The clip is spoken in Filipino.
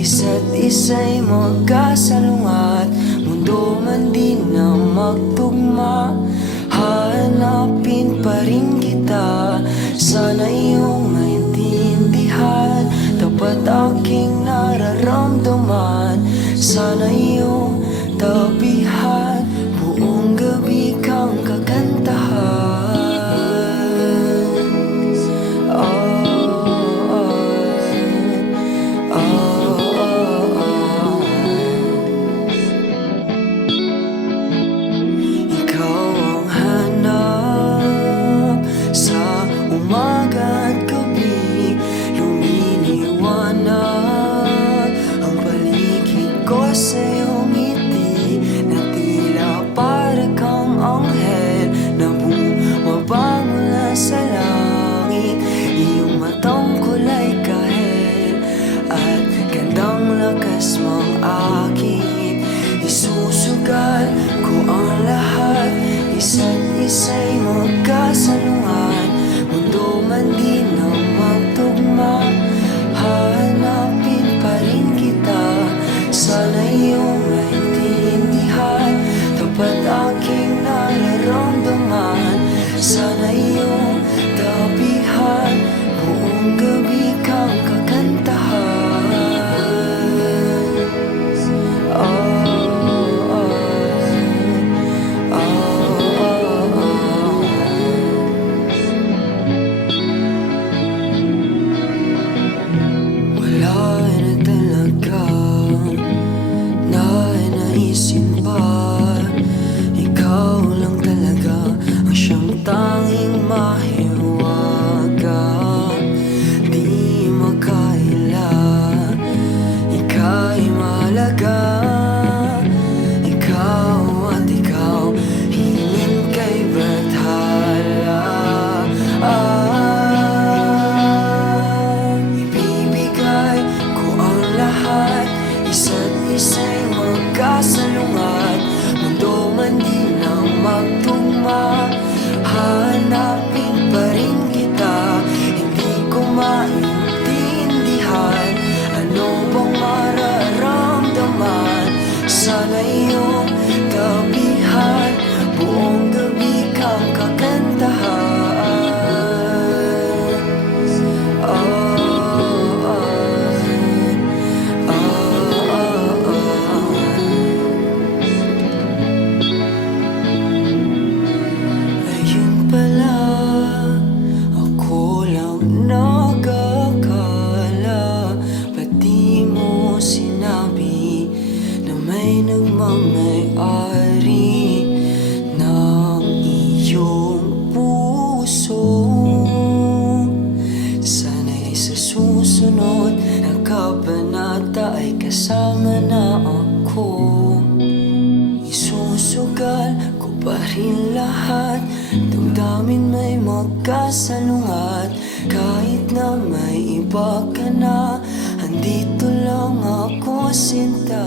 isa'y magkasalungat. Mundo man din na magtugma. Hahanapin pa rin kita. Sana iyong maintindihan. Dapat aking nararamdaman. Sana iyong sa iyong ngiti Na tila para kang anghel. Na bumaba mula sa langit Iyong matang kulay kahel? At gandang lakas mong akit Isusugal ko ang lahat Isa't isa'y Sana iyong kasama na ako. Isusugal ko pa rin lahat. Damdamin may magkasalungat. Kahit na may iba Andito lang ako sinta